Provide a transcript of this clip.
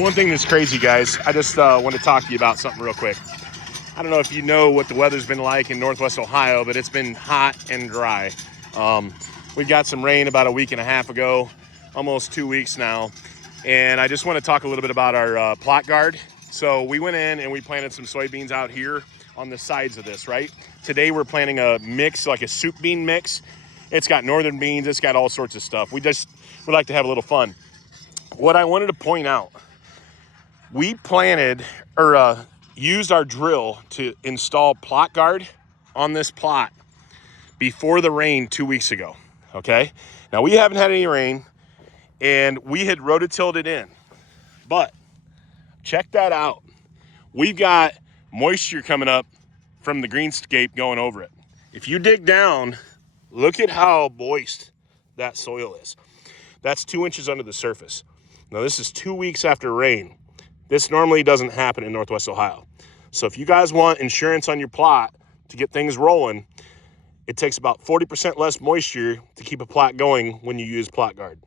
So one thing that's crazy, guys, I just want to talk to you about something real quick. I don't know if you know what the weather's been like in Northwest Ohio, but it's been hot and dry. We got some rain about a week and a half ago, almost 2 weeks now. And I just want to talk a little bit about our plot guard. So we went in and we planted some soybeans out here on the sides of this, right? Today we're planting a mix, like a soup bean mix. It's got northern beans, it's got all sorts of stuff. We like to have a little fun. What I wanted to point out, we planted or used our drill to install plot guard on this plot before the rain 2 weeks ago, okay? Now we haven't had any rain and we had rototilled it in, but check that out. We've got moisture coming up from the greenscape going over it. If you dig down, look at how moist that soil is. That's 2 inches under the surface. Now this is 2 weeks after rain. This normally doesn't happen in Northwest Ohio. So if you guys want insurance on your plot to get things rolling, it takes about 40% less moisture to keep a plot going when you use plot guard.